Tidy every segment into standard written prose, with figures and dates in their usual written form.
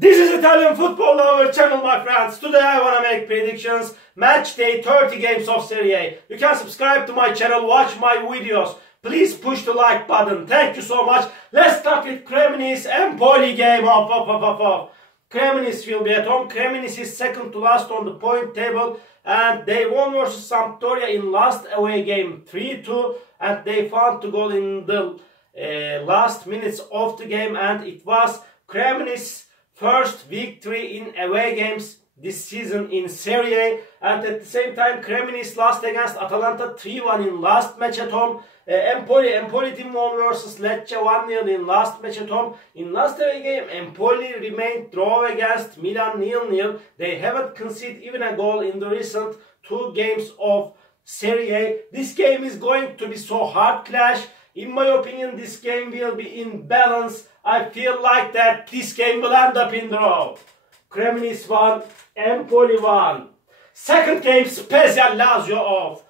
This is Italian football lover channel, my friends. Today I want to make predictions. Match day 30 games of Serie A. You can subscribe to my channel, watch my videos. Please push the like button. Thank you so much. Let's start with Cremonese-Empoli game. Cremonese will be at home. Cremonese is second to last on the point table. And they won versus Sampdoria in last away game 3-2. And they found the goal in the last minutes of the game. And it was Cremonese first victory in away games this season in Serie A. And at the same time, Cremonese lost against Atalanta 3-1 in last match at home. Empoli team won versus Lecce 1-0 in last match at home. In last away game, Empoli remained draw against Milan 0-0. They haven't conceded even a goal in the recent 2 games of Serie A. This game is going to be so hard clash. In my opinion, this game will be in balance. I feel like that this game will end up in draw. Cremonese won, Empoli won. Second game, Spezia Lazio off.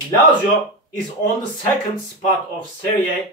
Lazio is on the second spot of Serie A.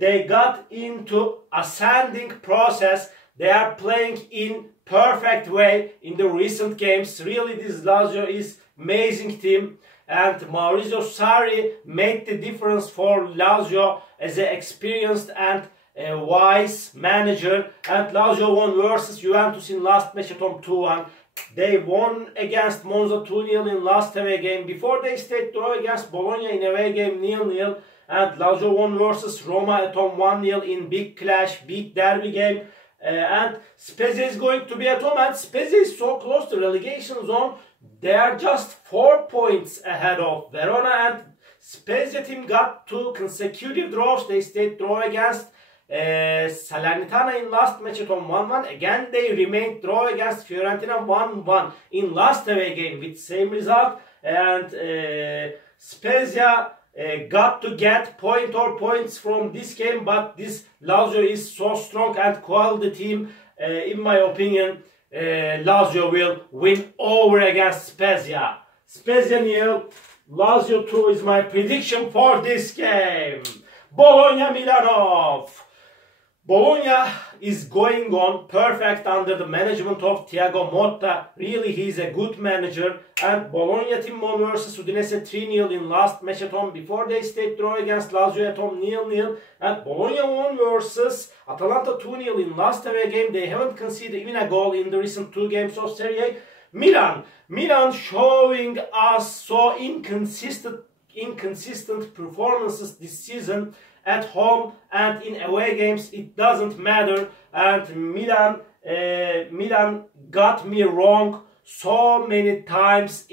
They got into ascending process. They are playing in perfect way in the recent games. Really, this Lazio is amazing team. And Maurizio Sarri made the difference for Lazio as an experienced and a wise manager. And Lazio won versus Juventus in last match at home 2-1. They won against Monza 2-0 in last away game. Before they stayed draw against Bologna in away game 0-0. And Lazio won versus Roma at home 1-0 in big clash, big derby game. And Spezia is going to be at home. And Spezia is so close to relegation zone. They are just 4 points ahead of Verona. And Spezia team got 2 consecutive draws. They stayed draw against Salernitana in last match at home 1-1. Again, they remained draw against Fiorentina 1-1 in last away game with same result. And Spezia got to get points from this game, but this Lazio is so strong and quality team. In my opinion, Lazio will win over against Spezia. Spezia 0, Lazio 2 is my prediction for this game. Bologna-Milan off. Bologna is going on perfect under the management of Thiago Motta. Really, he is a good manager. And Bologna team won versus Udinese 3-0 in last match at home. Before they stayed draw against Lazio at home 0-0. And Bologna won versus Atalanta 2-0 in last away game. They haven't conceded even a goal in the recent 2 games of Serie A. Milan showing us so inconsistent performances this season. At home and in away games, it doesn't matter. And Milan got me wrong so many times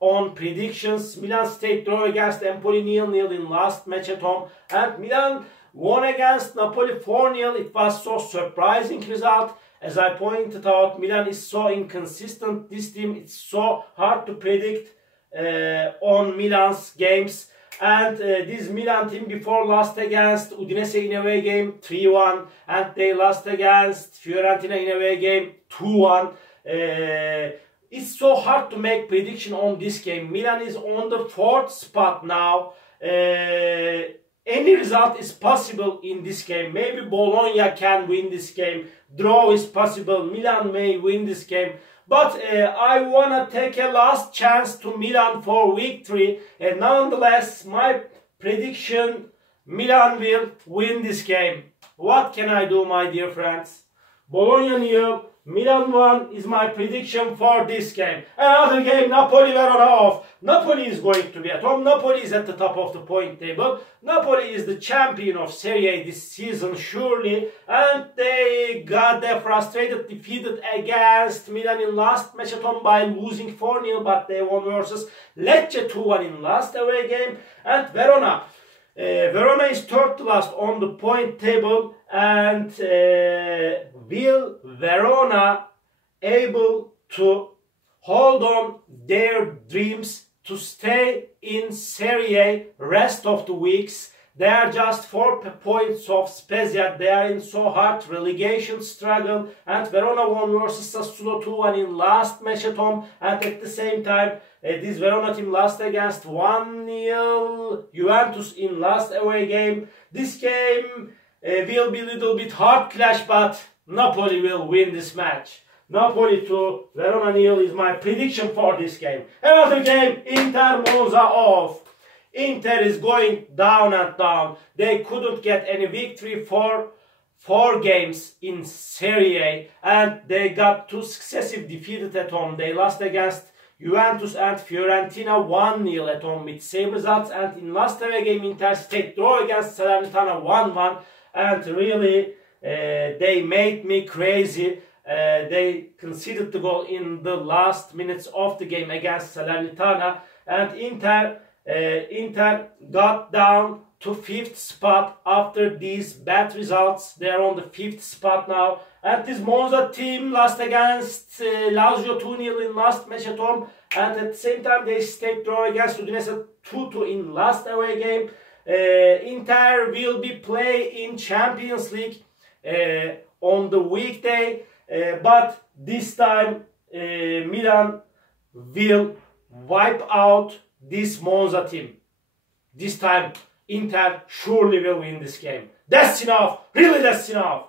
on predictions. Milan stayed draw against Empoli 0-0 in last match at home. And Milan won against Napoli 4-0. It was so surprising result. As I pointed out, Milan is so inconsistent. This team, it's so hard to predict on Milan's games. And this Milan team before lost against Udinese in away game 3-1. And they lost against Fiorentina in away game 2-1. It's so hard to make prediction on this game. Milan is on the 4th spot now. Any result is possible in this game. Maybe Bologna can win this game. Draw is possible. Milan may win this game. But I want to take a last chance to Milan for victory. And nonetheless, my prediction, Milan will win this game. What can I do, my dear friends? Bologna 0, Milan 1 is my prediction for this game. Another game, Napoli-Verona off. Napoli is going to be at home. Napoli is at the top of the point table. Napoli is the champion of Serie A this season, surely. And they got their frustrated defeated against Milan in last match at home by losing 4-0. But they won versus Lecce 2-1 in last away game. And Verona. Verona is 3rd to last on the point table. And will Verona able to hold on their dreams to stay in Serie A rest of the weeks? They are just 4 points of Spezia. They are in so hard relegation struggle. And Verona won versus Sassuolo 2-1 in last match at home. And at the same time, this Verona team lost against 1-0 Juventus in last away game. This game will be a little bit hard clash, but Napoli will win this match. Napoli 2, Verona 0 is my prediction for this game. Another game, Inter Monza off. Inter is going down and down. They couldn't get any victory for 4 games in Serie A, and they got 2 successive defeats at home. They lost against Juventus and Fiorentina 1-0 at home with same results, and in last away game Inter stayed draw against Salernitana 1-1, and really they made me crazy. They conceded the goal in the last minutes of the game against Salernitana, and Inter got down to 5th spot after these bad results. They are on the 5th spot now. And this Monza team lost against Lazio 2-0 in last match at home, and at the same time they stayed draw against Udinese 2-2 in last away game. Inter will be playing in Champions League on the weekday. But this time Milan will wipe out this Monza team. This time Inter surely will win this game. That's enough. Really, that's enough.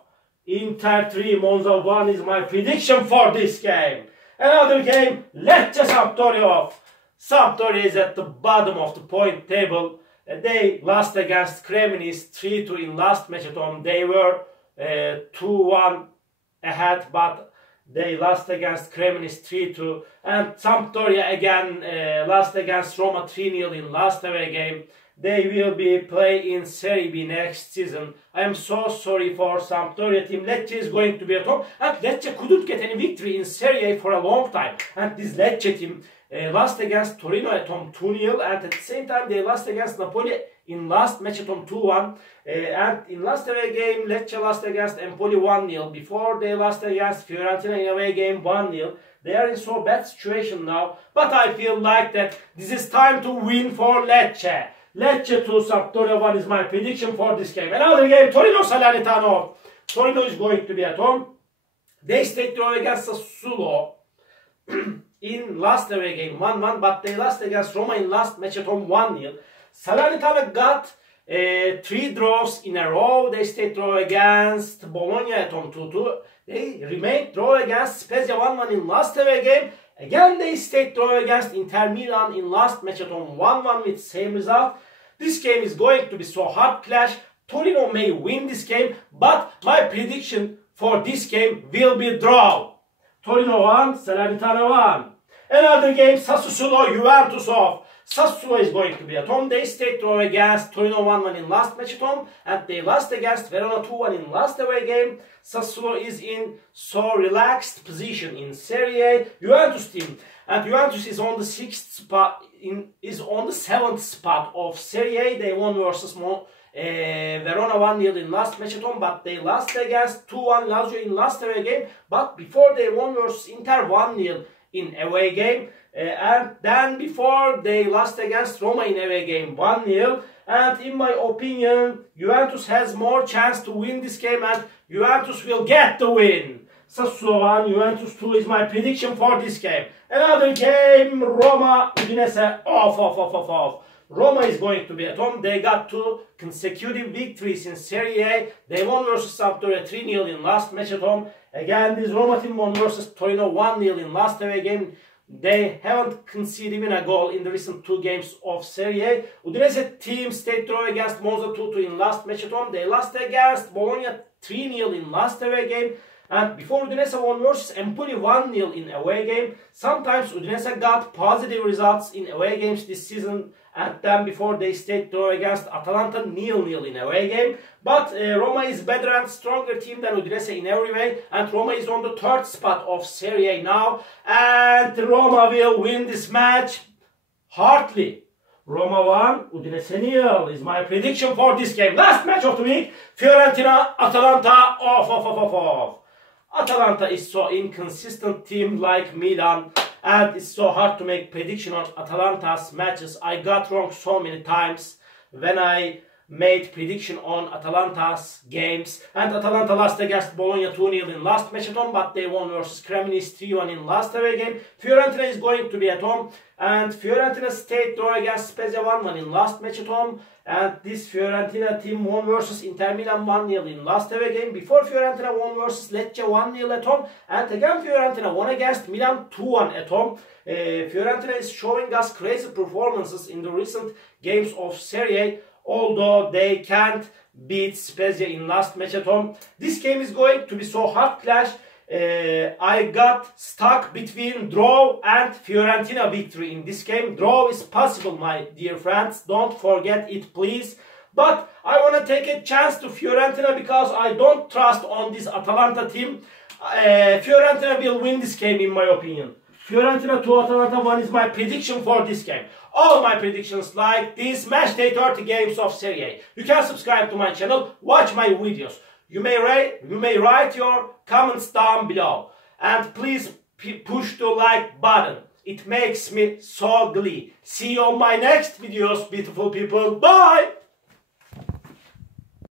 Inter 3, Monza 1 is my prediction for this game. Another game, Lecce Sampdoria off. Sampdoria is at the bottom of the point table. They lost against Cremonese 3-2 in last match at home. They were 2-1 ahead, but they lost against Cremonese 3-2, and Sampdoria again lost against Roma 3-0 in last away game. They will be playing in Serie B next season. I am so sorry for Sampdoria team. Lecce is going to be at home, and Lecce couldn't get any victory in Serie A for a long time. And this Lecce team lost against Torino at home 2-0, and at the same time they lost against Napoli in last match at home 2-1. And in last away game, Lecce lost against Empoli 1-0. Before they lost against Fiorentina in away game 1-0. They are in so bad situation now. But I feel like that this is time to win for Lecce. Lecce 2, Sampdoria 1 is my prediction for this game. Another game, Torino Salernitana. Torino is going to be at home. They stayed draw against Sassuolo in last away game 1-1, but they lost against Roma in last match at home 1-0. Salernitana got 3 draws in a row. They stayed draw against Bologna at home 2-2. They remained draw against Spezia 1-1 in last away game. Again they stayed draw against Inter Milan in last match at home 1-1 with same result. This game is going to be so hard clash. Torino may win this game, but my prediction for this game will be draw. Torino 1, Salernitana 1. Another game, Sassuolo Juventus off. Sassuolo is going to be at home. They stayed draw against Torino 1-1 in last match at home, and they lost against Verona 2-1 in last away game. Sassuolo is in so relaxed position in Serie A. Juventus team, and Juventus is on the 6th spot, is on the 7th spot of Serie A. They won versus Verona 1-0 in last match at home, but they lost against 2-1 Lazio in last away game. But before they won versus Inter 1-0 in away game. And then before they lost against Roma in away game 1-0. And in my opinion, Juventus has more chance to win this game, and Juventus will get the win. Sassuolo 1, Juventus 2 is my prediction for this game. Another game, Roma Udinese off. Roma is going to be at home. They got 2 consecutive victories in Serie A. They won versus Sampdoria 3-0 in last match at home. Again, this Roma team won versus Torino 1-0 in last away game. They haven't conceded even a goal in the recent 2 games of Serie A. Udinese team stayed draw against Monza 2-2 in last match at home. They lost against Bologna 3-0 in last away game. And before Udinese won versus Empoli 1-0 in away game. Sometimes Udinese got positive results in away games this season, and then before they stayed draw against Atalanta 0-0 in away game. But Roma is better and stronger team than Udinese in every way, and Roma is on the 3rd spot of Serie A now, and Roma will win this match hardly. Roma 1, Udinese 0 is my prediction for this game. Last match of the week, Fiorentina Atalanta off. Atalanta is so inconsistent team like Milan, and it's so hard to make prediction on Atalanta's matches. I got wrong so many times when I made prediction on Atalanta's games, and Atalanta lost against Bologna 2-0 in last match at home, but they won versus Cremonese 3-1 in last away game. Fiorentina is going to be at home, and Fiorentina stayed draw against Spezia 1-1 in last match at home, and this Fiorentina team won versus Inter Milan 1-0 in last away game. Before, Fiorentina won versus Lecce 1-0 at home, and again Fiorentina won against Milan 2-1 at home. Fiorentina is showing us crazy performances in the recent games of Serie, although they can't beat Spezia in last match at home. This game is going to be so hard clash. I got stuck between draw and Fiorentina victory in this game. Draw is possible, my dear friends. Don't forget it, please. But I want to take a chance to Fiorentina because I don't trust on this Atalanta team. Fiorentina will win this game in my opinion. Fiorentina 2, Atalanta 1 is my prediction for this game. All my predictions like this match day 30 games of Serie. You can subscribe to my channel, watch my videos. You may write your comments down below. And please push the like button. It makes me so glee. See you on my next videos, beautiful people. Bye!